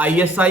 ISI,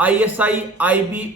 ISI, IB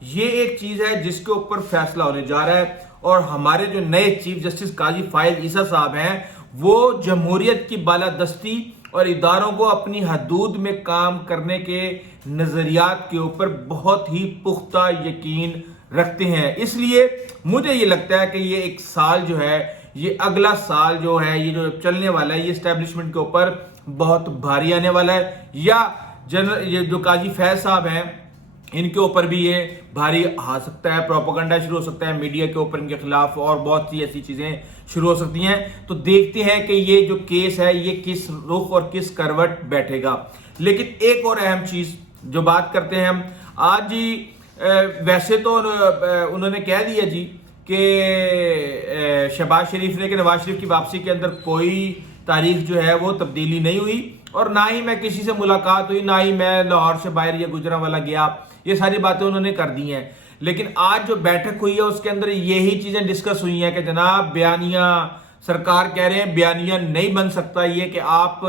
یہ ایک چیز ہے جس کے اوپر فیصلہ ہونے جا رہا ہے، اور ہمارے جو نئے چیف جسٹس قاضی فائز عیسیٰ صاحب ہیں وہ جمہوریت کی بالادستی اور اداروں کو اپنی حدود میں کام کرنے کے نظریات کے اوپر بہت ہی پختہ یقین رکھتے ہیں۔ اس لیے مجھے یہ لگتا ہے کہ یہ ایک سال جو ہے، یہ اگلا سال جو ہے، یہ جو چلنے والا ہے، یہ اسٹیبلشمنٹ کے اوپر بہت بھاری آنے والا ہے، یا یہ جو قاضی فیض صاحب ہیں ان کے اوپر بھی یہ بھاری آ سکتا ہے، پروپیگنڈا شروع ہو سکتا ہے میڈیا کے اوپر ان کے خلاف، اور بہت سی ایسی چیزیں شروع ہو سکتی ہیں۔ تو دیکھتے ہیں کہ یہ جو کیس ہے یہ کس رخ اور کس کروٹ بیٹھے گا۔ لیکن ایک اور اہم چیز جو بات کرتے ہیں ہم آج جی، ویسے تو انہوں نے کہہ دیا جی کہ شہباز شریف نے کہ نواز شریف کی واپسی کے اندر کوئی تاریخ جو ہے وہ تبدیلی نہیں ہوئی، اور نہ ہی میں کسی سے ملاقات ہوئی، نہ ہی میں لاہور سے باہر یا گجرانوالہ گیا، یہ ساری باتیں انہوں نے کر دی ہیں۔ لیکن آج جو بیٹھک ہوئی ہے اس کے اندر یہی چیزیں ڈسکس ہوئی ہیں کہ جناب بیانیہ سرکار کہہ رہے ہیں بیانیہ نہیں بن سکتا یہ کہ آپ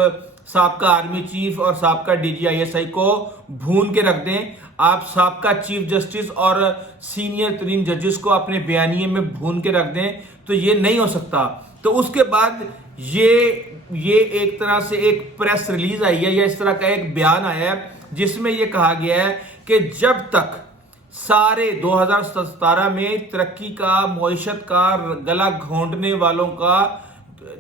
سابقہ آرمی چیف اور سابقہ D G I S I کو بھون کے رکھ دیں، آپ سابقہ چیف جسٹس اور سینئر ترین ججز کو اپنے بیانیے میں بھون کے رکھ دیں، تو یہ نہیں ہو سکتا۔ تو اس کے بعد یہ ایک طرح سے ایک پریس ریلیز آئی ہے یا اس طرح کا ایک بیان آیا ہے جس میں یہ کہا گیا ہے کہ جب تک سارے 2017 میں ترقی کا، معیشت کا، گلا گھونٹنے والوں کا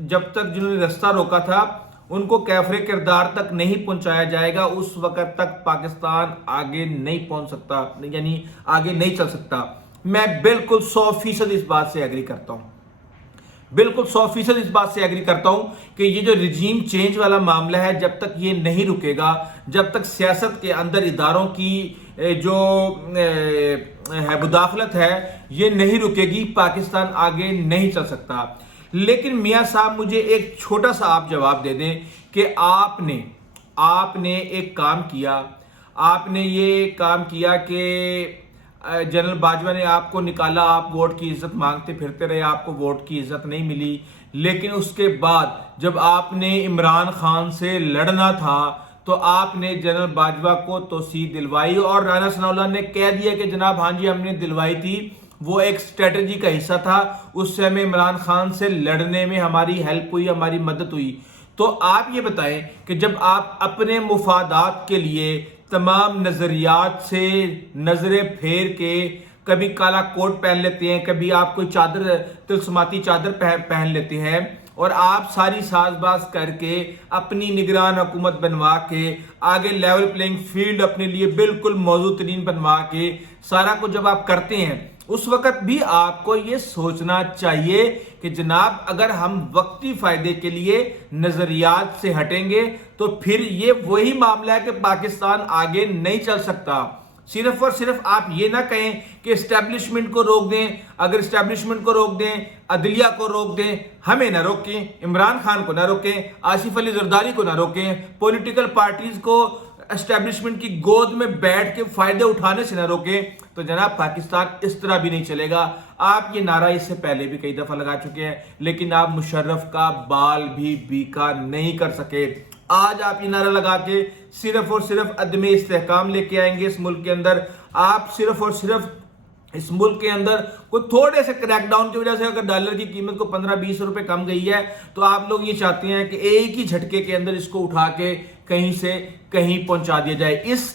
جب تک جنہوں نے رستہ روکا تھا ان کو کیفر کردار تک نہیں پہنچایا جائے گا، اس وقت تک پاکستان آگے نہیں پہنچ سکتا، یعنی آگے نہیں چل سکتا۔ میں بالکل 100% اس بات سے ایگری کرتا ہوں، بالکل 100% اس بات سے ایگری کرتا ہوں کہ یہ جو رجیم چینج والا معاملہ ہے جب تک یہ نہیں رکے گا، جب تک سیاست کے اندر اداروں کی جو مداخلت ہے یہ نہیں رکے گی، پاکستان آگے نہیں چل سکتا۔ لیکن میاں صاحب مجھے ایک چھوٹا سا آپ جواب دے دیں کہ آپ نے ایک کام کیا، آپ نے یہ کام کیا کہ جنرل باجوہ نے آپ کو نکالا، آپ ووٹ کی عزت مانگتے پھرتے رہے، آپ کو ووٹ کی عزت نہیں ملی، لیکن اس کے بعد جب آپ نے عمران خان سے لڑنا تھا تو آپ نے جنرل باجوہ کو توسیع دلوائی، اور رانا ثناء اللہ نے کہہ دیا کہ جناب ہاں جی ہم نے دلوائی تھی، وہ ایک اسٹریٹجی کا حصہ تھا، اس سے ہمیں عمران خان سے لڑنے میں ہماری ہیلپ ہوئی، ہماری مدد ہوئی۔ تو آپ یہ بتائیں کہ جب آپ اپنے مفادات کے لیے تمام نظریات سے نظریں پھیر کے کبھی کالا کوٹ پہن لیتے ہیں، کبھی آپ کوئی چادر، تلسماتی چادر پہن لیتے ہیں، اور آپ ساری ساز باز کر کے اپنی نگران حکومت بنوا کے آگے لیول پلینگ فیلڈ اپنے لیے بالکل موزوں ترین بنوا کے سارا کچھ جب آپ کرتے ہیں، اس وقت بھی آپ کو یہ سوچنا چاہیے کہ جناب اگر ہم وقتی فائدے کے لیے نظریات سے ہٹیں گے تو پھر یہ وہی معاملہ ہے کہ پاکستان آگے نہیں چل سکتا۔ صرف اور صرف آپ یہ نہ کہیں کہ اسٹیبلشمنٹ کو روک دیں، اگر اسٹیبلشمنٹ کو روک دیں، عدلیہ کو روک دیں، ہمیں نہ روکیں، عمران خان کو نہ روکیں، آصف علی زرداری کو نہ روکیں، پولیٹیکل پارٹیز کو اسٹیبلشمنٹ کی گود میں بیٹھ کے فائدے اٹھانے سے نہ روکیں، تو جناب پاکستان اس طرح بھی نہیں چلے گا۔ آپ یہ نعرہ اس سے پہلے بھی کئی دفعہ لگا چکے ہیں، لیکن آپ مشرف کا بال بھی بیکا نہیں کر سکے۔ آج آپ یہ نعرہ لگا کے صرف اور صرف عدم استحکام لے کے آئیں گے اس ملک کے اندر، آپ صرف اور صرف اس ملک کے اندر کوئی تھوڑے سے کریک ڈاؤن کی وجہ سے اگر ڈالر کی قیمت کو 15-20 روپے کم گئی ہے تو آپ لوگ یہ چاہتے ہیں کہ ایک ہی جھٹکے کے اندر اس کو اٹھا کے کہیں سے کہیں پہنچا دیا جائے۔ اس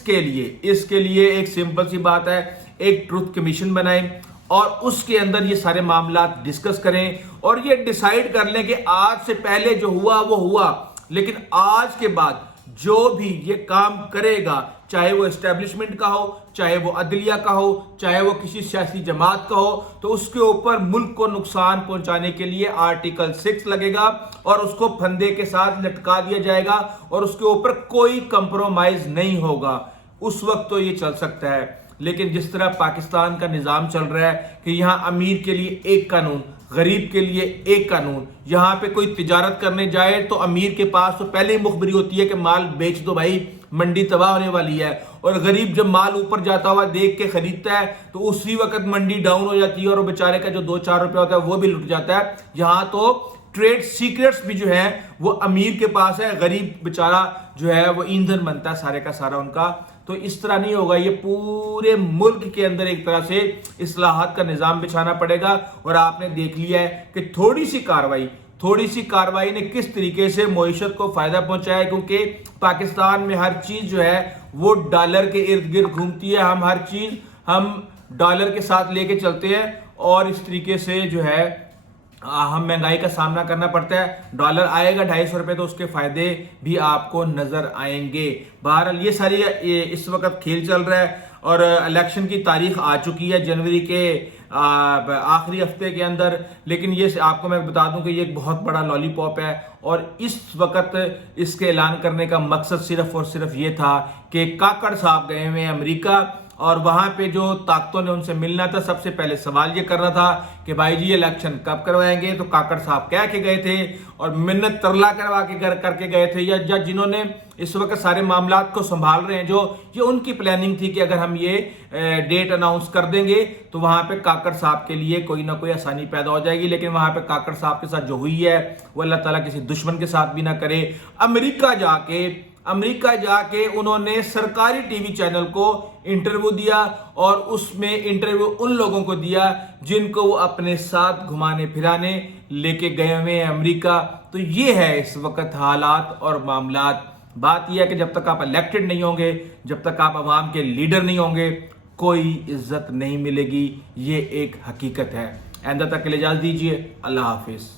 کے لیے ایک سمپل سی بات ہے، ایک ٹروتھ کمیشن بنائیں اور اس کے اندر یہ سارے معاملات ڈسکس کریں اور یہ ڈیسائیڈ کر لیں کہ آج سے پہلے جو ہوا وہ ہوا، لیکن آج کے بعد جو بھی یہ کام کرے گا، چاہے وہ اسٹیبلشمنٹ کا ہو، چاہے وہ عدلیہ کا ہو، چاہے وہ کسی سیاسی جماعت کا ہو، تو اس کے اوپر ملک کو نقصان پہنچانے کے لیے آرٹیکل 6 لگے گا اور اس کو پھندے کے ساتھ لٹکا دیا جائے گا اور اس کے اوپر کوئی کمپرومائز نہیں ہوگا۔ اس وقت تو یہ چل سکتا ہے، لیکن جس طرح پاکستان کا نظام چل رہا ہے کہ یہاں امیر کے لیے ایک قانون، غریب کے لیے ایک قانون، یہاں پہ کوئی تجارت کرنے جائے تو امیر کے پاس تو پہلے ہی مخبری ہوتی ہے کہ مال بیچ دو بھائی، منڈی تباہ ہونے والی ہے، اور غریب جب مال اوپر جاتا ہوا دیکھ کے خریدتا ہے تو اسی وقت منڈی ڈاؤن ہو جاتی ہے اور وہ بیچارے کا جو 2-4 روپے ہوتا ہے وہ بھی لٹ جاتا ہے۔ یہاں تو ٹریڈ سیکرٹس بھی جو ہیں وہ امیر کے پاس ہے، غریب بیچارہ جو ہے وہ ایندھن بنتا ہے سارے کا سارا ان کا تو اس طرح نہیں ہوگا. یہ پورے ملک کے اندر ایک طرح سے اصلاحات کا نظام بچھانا پڑے گا. اور آپ نے دیکھ لیا ہے کہ تھوڑی سی کاروائی نے کس طریقے سے معیشت کو فائدہ پہنچایا, کیونکہ پاکستان میں ہر چیز جو ہے وہ ڈالر کے ارد گرد گھومتی ہے. ہم ہر چیز ہم ڈالر کے ساتھ لے کے چلتے ہیں اور اس طریقے سے جو ہے ہم مہنگائی کا سامنا کرنا پڑتا ہے. ڈالر آئے گا 250 روپے تو اس کے فائدے بھی آپ کو نظر آئیں گے. بہرحال یہ ساری اس وقت کھیل چل رہا ہے اور الیکشن کی تاریخ آ چکی ہے جنوری کے آخری ہفتے کے اندر. لیکن یہ آپ کو میں بتا دوں کہ یہ ایک بہت بڑا لالی پاپ ہے اور اس وقت اس کے اعلان کرنے کا مقصد صرف اور صرف یہ تھا کہ کاکڑ صاحب گئے ہوئے امریکہ اور وہاں پہ جو طاقتوں نے ان سے ملنا تھا. سب سے پہلے سوال یہ کرنا تھا کہ بھائی جی یہ الیکشن کب کروائیں گے. تو کاکڑ صاحب کہہ کے گئے تھے اور منت ترلا کروا کے کر کے گئے تھے, یا جنہوں نے اس وقت سارے معاملات کو سنبھال رہے ہیں, جو یہ ان کی پلاننگ تھی کہ اگر ہم یہ ڈیٹ اناؤنس کر دیں گے تو وہاں پہ کاکڑ صاحب کے لیے کوئی نہ کوئی آسانی پیدا ہو جائے گی. لیکن وہاں پہ کاکڑ صاحب کے ساتھ جو ہوئی ہے وہ اللہ تعالیٰ کسی دشمن کے ساتھ بھی نہ کرے. امریکہ جا کے انہوں نے سرکاری ٹی وی چینل کو انٹرویو دیا اور اس میں انٹرویو ان لوگوں کو دیا جن کو وہ اپنے ساتھ گھمانے پھرانے لے کے گئے ہوئے ہیں امریکہ. تو یہ ہے اس وقت حالات اور معاملات. بات یہ ہے کہ جب تک آپ الیکٹڈ نہیں ہوں گے, جب تک آپ عوام کے لیڈر نہیں ہوں گے, کوئی عزت نہیں ملے گی. یہ ایک حقیقت ہے. آئندہ تک کے لیے اجازت دیجیے. اللہ حافظ.